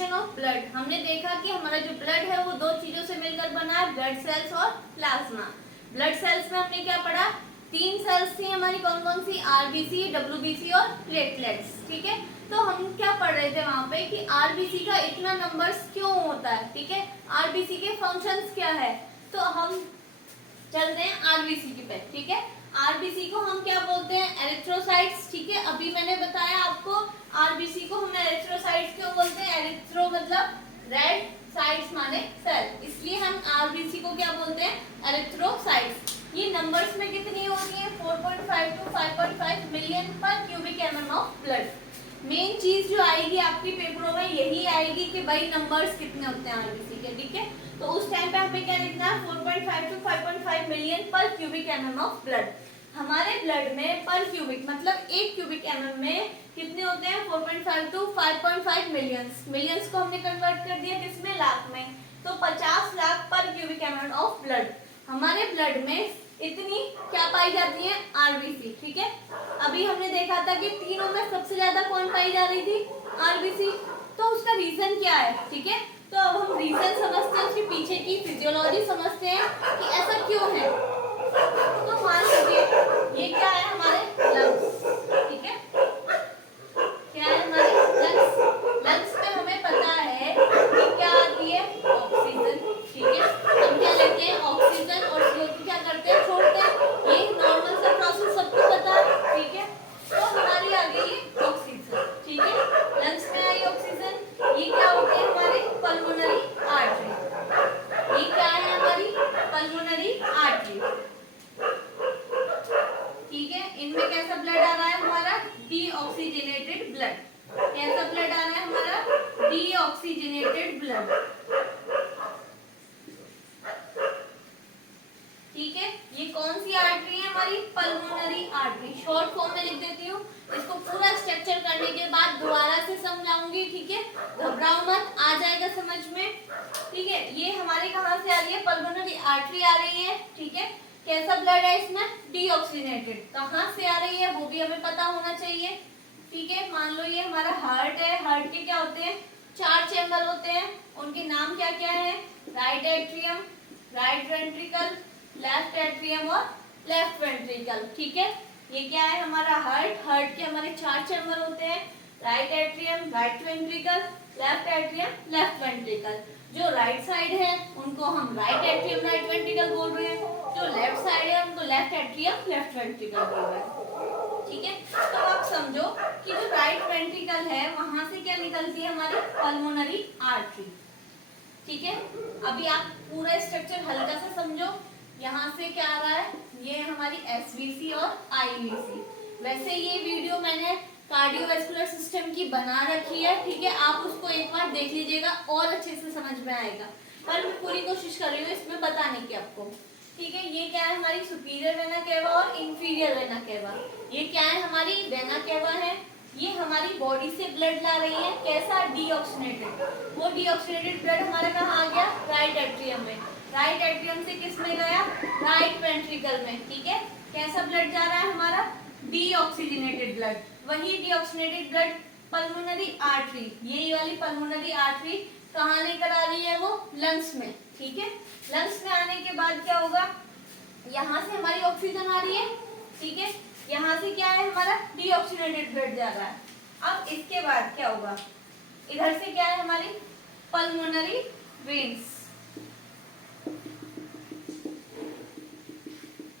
Formation of blood. हमने देखा कि हमारा जो ब्लड है वो दो चीजों से मिलकर बना है, ब्लड सेल्स और प्लाज्मा। ब्लड सेल्स में हमने क्या पढ़ा, 3 सेल्स थी हमारी, कौन कौन सी, आरबीसी, डब्ल्यूबीसी और प्लेटलेट्स। ठीक है, तो हम क्या पढ़ रहे थे वहां पे कि आरबीसी का इतना नंबर्स क्यों होता है। ठीक है, आरबीसी के फंक्शंस क्या है, तो हम चलते हैं आरबीसी की पे। ठीक है, आरबीसी को हम क्या बोलते हैं, एरिथ्रोसाइट्स। ठीक है, अभी मैंने बताया आपको आरबीसी को हम एरिथ्रोसाइट्स क्यों बोलते हैं, एरिथ्रो मतलब रेड, साइट्स माने सेल, इसलिए हम आरबीसी को क्या बोलते हैं, एरिथ्रोसाइट्स। ये नंबर्स में कितनी होती है, 4.5 to 5.5 मिलियन पर cubic MM of blood. Main चीज जो आएगी आपकी पेपरों में यही आएगी कि भाई नंबर्स कितने होते हैं आरबीसी के। ठीक है, तो उस टाइम पे हमें क्या लिखना है, 4.5 to 5.5 मिलियन पर क्यूबिक एमएम ऑफ ब्लड। हमारे ब्लड में पर क्यूबिक मतलब 1 क्यूबिक एमएम में कितने होते हैं, 4.5 to 5.5 मिलियंस। मिलियंस को हमने कन्वर्ट कर दिया किसमें, लाख में, तो 50 लाख पर क्यूबिक एमएम ऑफ ब्लड। हमारे ब्लड में इतनी क्या पाई जाती है, आरबीसी। ठीक है, अभी हमने देखा था कि तीनों में सबसे ज्यादा कौन पाई जा रही थी, आरबीसी। तो उसका रीजन क्या है। ठीक है, तो अब हम रीजन समझते हैं, उसके पीछे की फिजियोलॉजी समझते हैं कि ऐसा क्यों है। तो मान लीजिए ये क्या है, हमारे लंग्स। ठीक है, क्या है हमारे लंग्स। लंग्स में हमें पता है कि क्या आती है, ऑक्सीजन। ठीक है, हम क्या लेते हैं, ऑक्सीजन, और CO2 क्या करते हैं, छोड़ते हैं। ये नॉर्मल सा प्रोसेस सबको पता है। ठीक है, तो हमारी आ गई ऑक्सीजन। ठीक है, लंग्स में आई ऑक्सीजन, ये क्या होते हैं हमारे पल्मोनरी आर्टरी। ये क्या है हमारी पल्मोनरी आर्टरी। ठीक है, इनमें कैसा ब्लड आ रहा है हमारा, डीऑक्सीजनेटेड ब्लड। कैसा ब्लड आ रहा है हमारा, डीऑक्सीजनेटेड ब्लड। ठीक है, ये कौन सी आर्टरी है हमारी, पल्मोनरी आर्टरी। शॉर्ट फॉर्म में लिख देती हूँ, इसको पूरा स्ट्रक्चर करने के बाद दोबारा से समझाऊंगी। ठीक है, घबराओ मत, आ जाएगा समझ में। ठीक है, ये हमारे कहाँ से आ रही है, पल्मोनरी आर्टरी आ रही है। ठीक है, कैसा ब्लड है इसमें, डीऑक्सीजनेटेड। कहाँ से आ रही है वो भी हमें पता होना चाहिए। ठीक है, मान लो ये हमारा हार्ट है, हार्ट के क्या होते हैं, 4 चैम्बर होते हैं, उनके नाम क्या क्या है, right atrium, right ventricle, left atrium और लेफ्ट वेंट्रिकल। ठीक है, ये क्या है हमारा हार्ट। हार्ट के हमारे 4 चैम्बर होते हैं, right atrium, right ventricle, left atrium, left ventricle. जो राइट साइड है उनको हम राइट एट्रियम, राइट वेंट्रिकल बोल रहे हैं, जो लेफ्ट साइड है उनको लेफ्ट एट्रियम, लेफ्ट वेंट्रिकल बोल रहे हैं। ठीक है, तो आप समझो कि जो राइट वेंट्रिकल है वहां से क्या निकलती है, हमारी पल्मोनरी आर्टरी। ठीक है, अभी आप पूरा स्ट्रक्चर हल्का सा समझो। यहाँ से क्या आ रहा है, ये हमारी एसवीसी और आईवीसी। वैसे ये वीडियो मैंने कार्डियोवैस्कुलर सिस्टम की बना रखी है। ठीक है, आप उसको एक बार देख लीजिएगा और अच्छे से समझ में आएगा, पर मैं पूरी कोशिश कर रही हूँ इसमें बताने की आपको। ठीक है, ये क्या है हमारी सुपीरियर वेना केवा और इंफीरियर वेना केवा। ये क्या है हमारी वेना केवा है, ये हमारी बॉडी से ब्लड ला रही है, कैसा, डीऑक्सीजनेटेड। वो डीऑक्सीजनेटेड ब्लड हमारा कहाँ आ गया, राइट एट्रियम में। राइट एट्रियम से किस में गया, राइट वेंट्रिकल में। ठीक है, कैसा ब्लड जा रहा है हमारा, डीऑक्सीजनेटेड ब्लड। वही डीऑक्सीजनेटेड ब्लड पल्मोनरी आर्टरी, यही वाली पल्मोनरी आर्टरी कहाँ लेकर आ रही है, वो लंग्स में। ठीक है, लंग्स में आने के बाद क्या होगा, यहाँ से हमारी ऑक्सीजन आ रही है। ठीक है, यहाँ से क्या है हमारा, डीऑक्सीजनेटेड ब्लड जा रहा है। अब इसके बाद क्या होगा, इधर से क्या है हमारी पल्मोनरी वेन्स।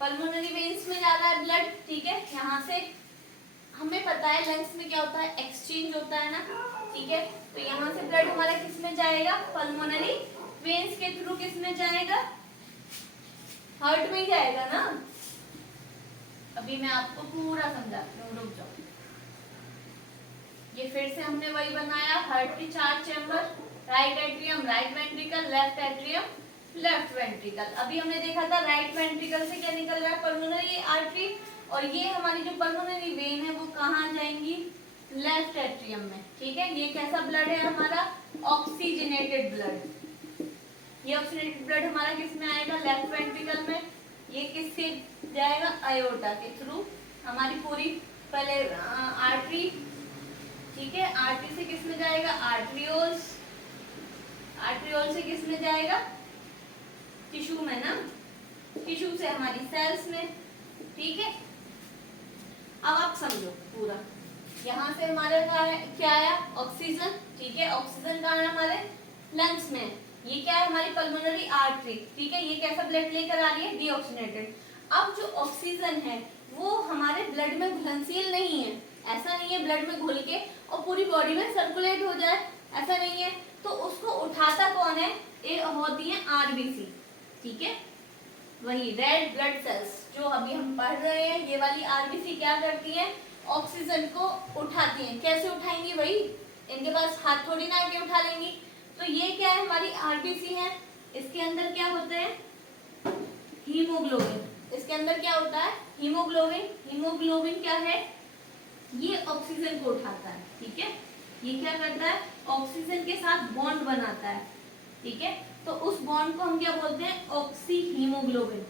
पल्मोनरी वेन्स में जा रहा है ब्लड। ठीक है, यहाँ से हमें पता है लंग्स में क्या होता है, एक्सचेंज होता है ना। ठीक है, तो यहाँ से ब्लड हमारा किस में जाएगा, पल्मोनरी वेन्स के थ्रू किस में जाएगा, हार्ट में ही जाएगा ना। अभी मैं आपको पूरा समझाती हूँ, रुक जाओ। ये फिर से हमने वही बनाया, हार्ट के 4 chamber, right atrium, right ventricle, left atrium, left ventricle. अभी हमने देखा था राइट वेंट्रिकल से क्या निकल रहा है, पल्मोनरी आर्टरी, और ये हमारी जो पल्मोनरी वेन है वो कहाँ जाएंगी, लेफ्ट एट्रियम में। ठीक है, ये कैसा ब्लड है हमारा, ऑक्सीजनेटेड ब्लड। ये ऑक्सीजनेटेड ब्लड हमारा किस में आएगा, लेफ्ट वेंट्रिकल में। ये किससे जाएगा, आयोटा के थ्रू, हमारी पूरी पहले आर्टरी। ठीक है, आर्टरी से किस में जाएगा, आर्टरियोल्स, आर्ट्रियोल से किस में जाएगा? टिश्यू में ना, टिश्यू से हमारी सेल्स में, ठीक है। अब आप समझो पूरा, यहाँ से हमारे क्या आया? ऑक्सीजन, ठीक है। ऑक्सीजन कहाँ है? हमारे लंग्स में। ये क्या है? हमारी पल्मोनरी आर्टरी, ठीक है। ये कैसा ब्लड लेकर आ रही है? डीऑक्सीनेटेड। अब जो ऑक्सीजन है वो हमारे ब्लड में घुलनशील नहीं है। ऐसा नहीं है ब्लड में घुल के और पूरी बॉडी में सर्कुलेट हो जाए, ऐसा नहीं है। तो उसको उठाता कौन है? ये होती है आरबीसी, ठीक है। वही रेड ब्लड सेल्स जो अभी हम पढ़ रहे हैं, ये वाली आरबीसी क्या करती है? ऑक्सीजन को उठाती हैं। कैसे उठाएंगी भाई? इनके पास हाथ थोड़ी ना आके उठा लेंगी। तो ये क्या है? हमारी आरबीसी है। इसके अंदर क्या होता है? हीमोग्लोबिन। इसके अंदर क्या होता है? हीमोग्लोबिन। हीमोग्लोबिन क्या है? ये ऑक्सीजन को उठाता है, ठीक है। ये क्या करता है? ऑक्सीजन के साथ बॉन्ड बनाता है, ठीक है। तो उस बॉन्ड को हम क्या बोलते हैं? ऑक्सी हीमोग्लोबिन,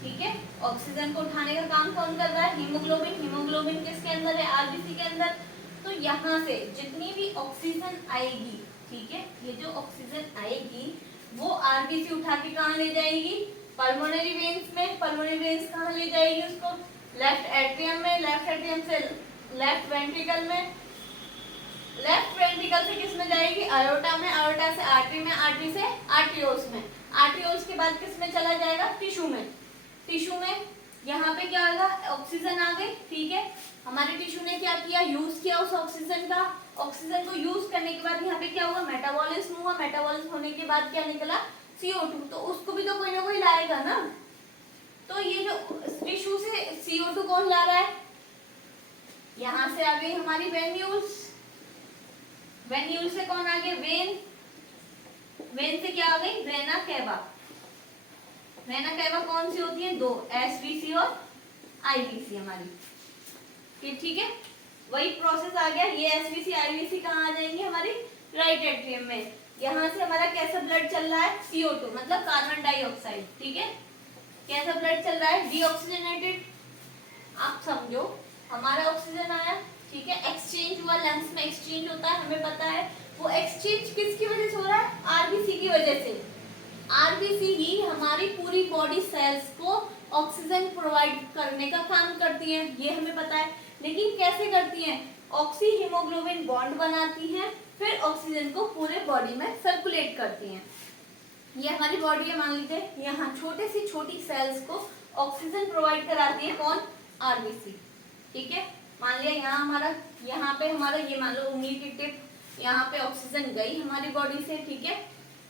ठीक है। ऑक्सीजन को उठाने का काम कौन कर रहा है? हीमोग्लोबिन। हीमोग्लोबिन किसके अंदर है? आरबीसी के अंदर। तो यहाँ से जितनी भी ऑक्सीजन आएगी, ठीक है, ये जो ऑक्सीजन आएगी वो आरबीसी उठा के कहाँ ले जाएगी? पल्मोनरी वेन्स में। पल्मोनरी वेन्स कहाँ ले जाएगी उसको? लेफ्ट एट्रियम में। लेफ्ट एट्रियम से लेफ्ट वेंट्रिकल में। लेफ्ट वेंट्रिकल से किस में जाएगी? आयोटा में। आयोटा से आर्टरी में। आर्टरी से आर्ट्रियोल्स में। आर्ट्रियोल्स के बाद किस में चला जाएगा? टिश्यू में। टिश्यू में यहाँ पे क्या होगा? ऑक्सीजन आ गई, ठीक है। हमारे टिश्यू ने क्या किया? यूज किया उस ऑक्सीजन का। ऑक्सीजन को यूज करने के बाद यहाँ पे क्या हुआ? मेटाबॉलिज्म हुआ। मेटाबॉलिज्म होने के बाद क्या निकला? CO2। तो उसको भी तो कोई ना कोई लाएगा ना। तो ये जो टिश्यू से CO2 कौन ला रहा है? यहाँ से आ गई हमारी वेन्यूल्स। वेन्यूल से कौन आ गए? वेन। वेन से क्या आ गई? Vena cava. वेना केवा कौन सी होती है? दो, एसवीसी और आईवीसी हमारी, ठीक है। वही प्रोसेस आ गया। ये एसवीसी आईवीसी कहाँ आ जाएंगे? हमारी राइट एट्रियम में। यहाँ से हमारा कैसा ब्लड चल रहा है? CO2 मतलब कार्बन डाइऑक्साइड, ठीक है। कैसा ब्लड चल रहा है? डीऑक्सीजनेटेड। आप समझो, हमारा ऑक्सीजन आया, ठीक है, एक्सचेंज हुआ, लंग्स में एक्सचेंज होता है, हमें पता है। वो एक्सचेंज किसकी वजह से हो रहा है? आरबीसी की वजह से। आरबीसी ही हमारी पूरी बॉडी सेल्स को ऑक्सीजन प्रोवाइड करने का काम करती हैं, ये हमें पता है। लेकिन कैसे करती हैं? ऑक्सी हीमोग्लोबिन बॉन्ड बनाती हैं, फिर ऑक्सीजन को पूरे बॉडी में सर्कुलेट करती हैं। ये हमारी बॉडी है, मान लीजिए यहाँ छोटे से छोटी सेल्स को ऑक्सीजन प्रोवाइड कराती है कौन? आरबीसी, ठीक है। मान लिया यहाँ हमारा, यहाँ पे हमारा ये मान लो उंगली की टिप, यहाँ पे ऑक्सीजन गई हमारी बॉडी से, ठीक है।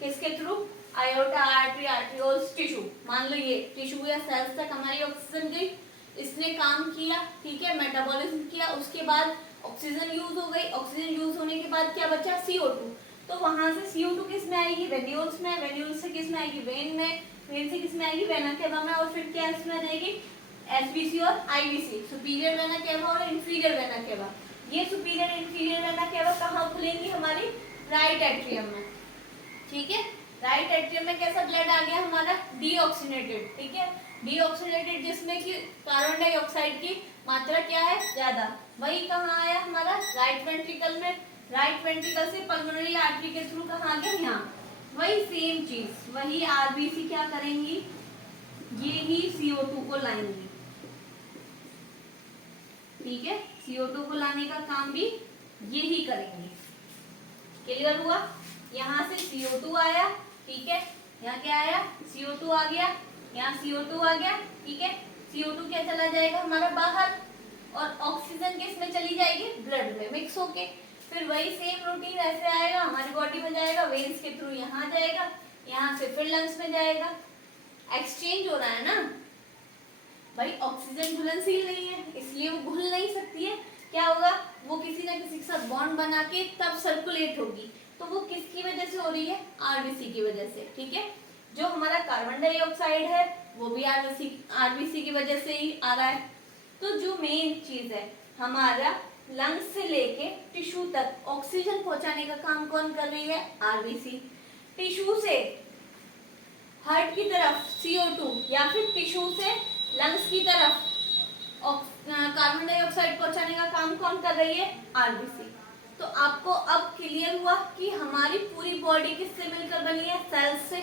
किसके through? Iota, artery, arterioles, tissue. मान लो ये टिश्यू या सेल्स तक हमारी ऑक्सीजन गई, इसने काम किया, ठीक है, मेटाबॉलिज्म किया, उसके बाद ऑक्सीजन यूज हो गई। ऑक्सीजन यूज होने के बाद क्या बचा? CO2। तो वहां से CO2 किस में आएगी? वेन्यूल्स में। वेन्यूल्स से किस में आएगी? वेन में। वेन से किस में आएगी? वेना केवा में। और फिर क्या इसमें जाएगी? एसबीसी और आईबीसी, सुपीरियर वेना केवा और इंफीरियर वेना केवा। ये सुपीरियर इंफीरियर वेना केवा कहाँ खुलेंगी? हमारी राइट एट्रियम में, ठीक है। राइट एट्रियम में कैसा ब्लड आ गया हमारा? डीऑक्सीनेटेड, ठीक है। डीऑक्सीनेटेड जिसमें कि कार्बन डाइऑक्साइड की मात्रा क्या है? ज्यादा। वही कहाँ आया हमारा? राइट वेंट्रिकल में। राइट वेंट्रिकल से पल्मोनरी आर्टरी के थ्रू कहाँ आ गया? यहाँ। वही सेम चीज, वही आरबीसी क्या करेंगी? ये ही CO2 को लाएंगी, ठीक है। CO2 को लाने का काम भी ये ही करेंगे। क्लियर हुआ? यहाँ से CO2 आया, ठीक है। यहाँ क्या आया? CO2 आ गया, यहाँ CO2 आ गया, ठीक है। CO2 क्या चला जाएगा हमारा? बाहर। और ऑक्सीजन किस में चली जाएगी? ब्लड में मिक्स होके। फिर वही सेम रूटीन ऐसे आएगा, हमारी बॉडी में जाएगा, वेन्स के थ्रू यहाँ जाएगा, यहाँ से फिर लंग्स में जाएगा। एक्सचेंज हो रहा है ना भाई। ऑक्सीजन घुलनशील नहीं है, इसलिए वो घुल नहीं सकती है। क्या होगा? वो किसी ना किसी के साथ बॉन्ड बना के तब सर्कुलेट होगी। तो वो किसकी वजह से हो रही है? आरबीसी की वजह से, ठीक है। जो हमारा कार्बन डाइऑक्साइड है वो भी आरबीसी की वजह से ही आ रहा है। तो जो मेन चीज है, हमारा लंग्स से लेके टिश्यू तक ऑक्सीजन पहुंचाने का काम कौन कर रही है? आरबीसी। टिश्यू से हार्ट की तरफ CO2 या फिर टिश्यू से लंग्स की तरफ कार्बन डाइऑक्साइड पहुंचाने का काम कौन कर रही है? आरबीसी। तो आपको अब क्लियर हुआ कि हमारी पूरी बॉडी किससे मिलकर बनी है? सेल्स से।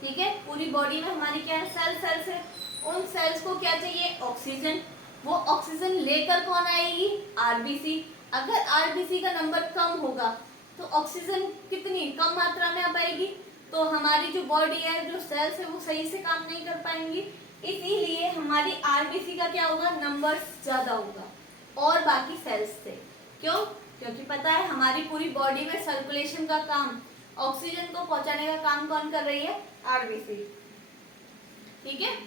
ठीक है, पूरी बॉडी में हमारी क्या है? सेल्स है। उन सेल्स को क्या चाहिए? ऑक्सीजन। वो ऑक्सीजन लेकर कौन आएगी? आरबीसी। अगर आरबीसी का नंबर कम होगा तो ऑक्सीजन कितनी कम मात्रा में आ पाएगी, तो हमारी जो बॉडी है, जो सेल्स है, वो सही से काम नहीं कर पाएंगी। इसीलिए हमारी आरबीसी का क्या होगा? नंबर ज्यादा होगा और बाकी सेल्स से। क्यों? क्योंकि पता है हमारी पूरी बॉडी में सर्कुलेशन का काम, ऑक्सीजन को पहुंचाने का काम कौन कर रही है? आरबीसी। ठीक है,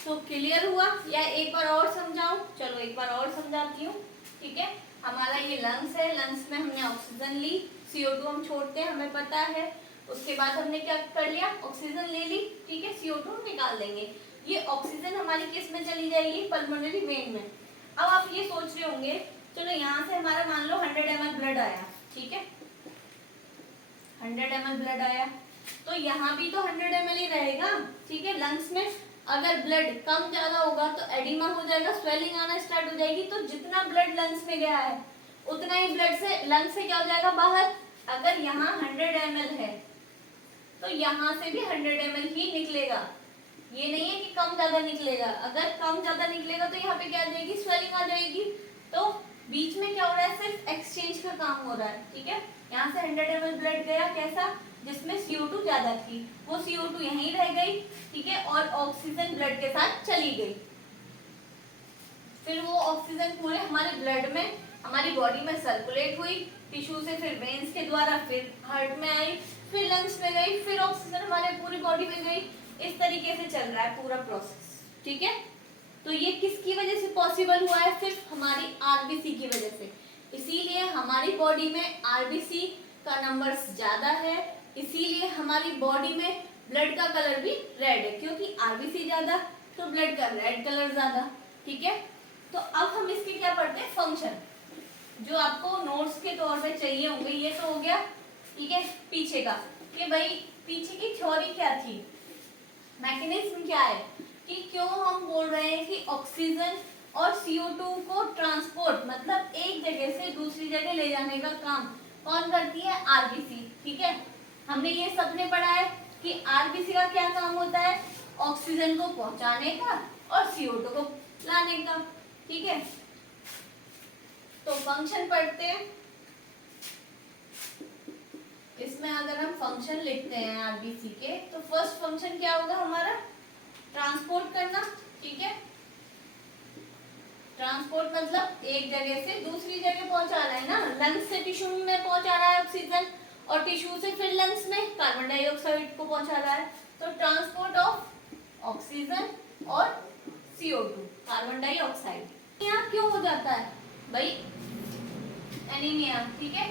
तो क्लियर हुआ या एक बार और समझाऊं? चलो एक बार और समझाती हूँ। ठीक है, हमारा ये लंग्स है, लंग्स में हमने ऑक्सीजन ली, CO2 हम छोड़ते हैं, हमें पता है। उसके बाद हमने क्या कर लिया? ऑक्सीजन ले ली। ठीक है, CO2 निकाल देंगे। ये ऑक्सीजन हमारी किस में चली जाएगी? पल्मोनरी वेन में। अब आप ये सोच रहे होंगे, चलो यहाँ से हमारा मान लो 100 ml ब्लड आया। ठीक है, 100 ml ब्लड आया, तो यहाँ भी तो 100 ml ही रहेगा। ठीक है, लंग्स में अगर ब्लड कम ज्यादा होगा तो एडिमा हो जाएगा, स्वेलिंग आना स्टार्ट हो जाएगी। तो जितना ब्लड लंग्स में गया है उतना ही ब्लड से लंग्स से क्या हो जाएगा? बाहर। अगर यहाँ 100 ml है तो यहाँ से भी 100 ml ही निकलेगा। ये नहीं है कि कम ज्यादा निकलेगा। अगर कम ज्यादा निकलेगा तो यहाँ पे क्या आ जाएगी? स्वेलिंग आ जाएगी। तो बीच में क्या हो रहा है? सिर्फ एक्सचेंज का काम हो रहा है। ठीक है, यहाँ से 100 ml ब्लड गया, कैसा? जिसमें CO2 ज्यादा थी, वो CO2 यहीं रह गई। ठीक है, और ऑक्सीजन ब्लड के साथ चली गई। फिर वो ऑक्सीजन पूरे हमारे ब्लड में, हमारी बॉडी में सर्कुलेट हुई, टिश्यू से, फिर वेन्स के द्वारा, फिर हार्ट में आई, फिर लंग्स में गई, फिर ऑक्सीजन हमारे पूरी बॉडी में गई। इस तरीके से चल रहा है पूरा प्रोसेस। ठीक है, तो ये किसकी वजह से पॉसिबल हुआ है? सिर्फ हमारी आरबीसी की वजह से। इसीलिए हमारी बॉडी में आरबीसी का नंबर ज्यादा है, इसीलिए हमारी बॉडी में ब्लड का कलर भी रेड है, क्योंकि आरबीसी ज्यादा तो ब्लड का रेड कलर ज्यादा। ठीक है, तो अब हम इसके क्या पढ़ते हैं? फंक्शन, जो आपको नोट्स के तौर पे चाहिए होंगे। ये तो हो गया, ठीक है, पीछे का, कि भाई पीछे की थ्योरी क्या थी, मैकेनिज्म क्या है, कि क्यों हम बोल रहे हैं कि ऑक्सीजन और CO2 को ट्रांसपोर्ट, मतलब एक जगह से दूसरी जगह ले जाने का काम कौन करती है? आरबीसी। ठीक है, हमने ये सबने पढ़ा है कि आरबीसी का क्या काम होता है? ऑक्सीजन को पहुंचाने का और CO2 को लाने का। ठीक है, तो फंक्शन पढ़ते हैं। इसमें अगर हम फंक्शन लिखते हैं आरबीसी के, तो फर्स्ट फंक्शन क्या होगा हमारा? ट्रांसपोर्ट करना। ठीक है, ट्रांसपोर्ट मतलब एक जगह से दूसरी जगह पहुंचाना है ना। लंग्स से टिश्यू में पहुंचा रहा है ऑक्सीजन, और टिश्यू से फिर लंग्स में कार्बन डाइऑक्साइड को पहुंचा रहा है। तो ट्रांसपोर्ट ऑफ ऑक्सीजन और CO2, कार्बन डाइऑक्साइड। यहाँ क्यों हो जाता है भाई? एनीमिया। ठीक है,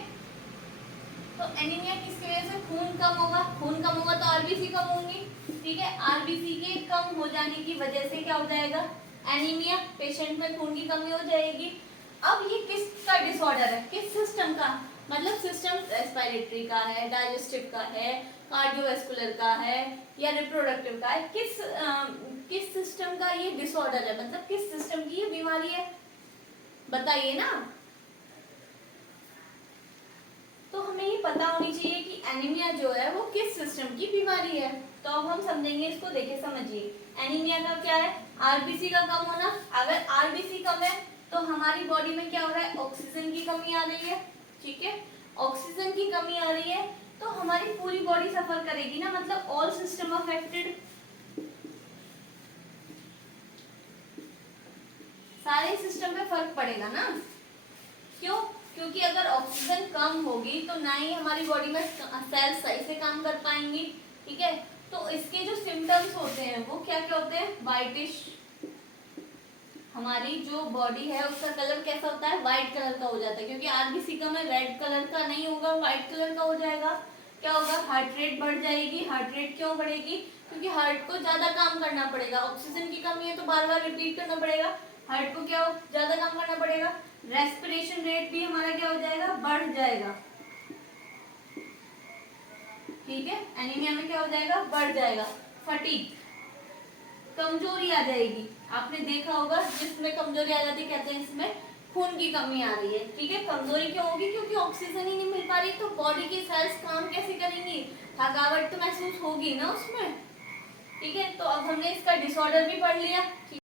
तो एनीमिया किसकी वजह से? खून कम होगा, खून कम होगा तो आरबीसी कम होंगी। ठीक है, आरबीसी के कम हो जाने की वजह से क्या हो जाएगा? एनीमिया, पेशेंट में खून की कमी हो जाएगी। अब ये किसका डिसऑर्डर है? किस सिस्टम का? मतलब सिस्टम रेस्पिरेटरी का है, डाइजेस्टिव का है, कार्डियोवैस्कुलर का है, या रिप्रोडक्टिव का है? किस सिस्टम का ये डिसऑर्डर है? मतलब किस सिस्टम की ये बीमारी है? बताइए ना। तो हमें ये पता होनी चाहिए कि एनीमिया जो है वो किस सिस्टम की बीमारी है। तो अब हम समझेंगे इसको, देखिए समझिए। एनीमिया का क्या है? आरबीसी का कम होना। अगर आरबीसी कम है तो हमारी बॉडी में क्या हो रहा है? ऑक्सीजन की कमी आ रही है। ठीक है, ऑक्सीजन की कमी आ रही है तो हमारी पूरी बॉडी सफर करेगी ना, मतलब ऑल सिस्टम अफेक्टेड, सारे सिस्टम पे फर्क पड़ेगा ना। क्यों? क्योंकि अगर ऑक्सीजन कम होगी तो ना ही हमारी बॉडी में सेल्स सही से काम कर पाएंगी। ठीक है, तो इसके जो सिम्टम्स होते हैं वो क्या क्या होते हैं? वाइटिश, हमारी जो बॉडी है उसका कलर कैसा होता है? व्हाइट कलर का हो जाता है, क्योंकि आरबीसी का में रेड कलर का नहीं होगा, व्हाइट कलर का हो जाएगा। क्या होगा? हार्ट रेट बढ़ जाएगी। हार्ट रेट क्यों बढ़ेगी? क्योंकि हार्ट को ज्यादा काम करना पड़ेगा, ऑक्सीजन की कमी है तो बार बार रिपीट करना पड़ेगा, हार्ट को क्या ज्यादा काम करना पड़ेगा। रेस्पिरेशन रेट भी हमारा क्या हो जाएगा? बढ़ जाएगा। ठीक है। एनीमिया में क्या हो जाएगा, बढ़ जाएगा। फटीग, कमजोरी आ जाएगी। आपने देखा होगा जिसमें कमजोरी आ जाती है कहते हैं इसमें खून की कमी आ रही है, ठीक है। कमजोरी क्यों होगी, क्योंकि ऑक्सीजन ही नहीं मिल पा रही, तो बॉडी की सेल्स काम कैसे करेंगी, थकावट तो महसूस होगी ना उसमें, ठीक है। तो अब हमने इसका डिसऑर्डर भी पढ़ लिया।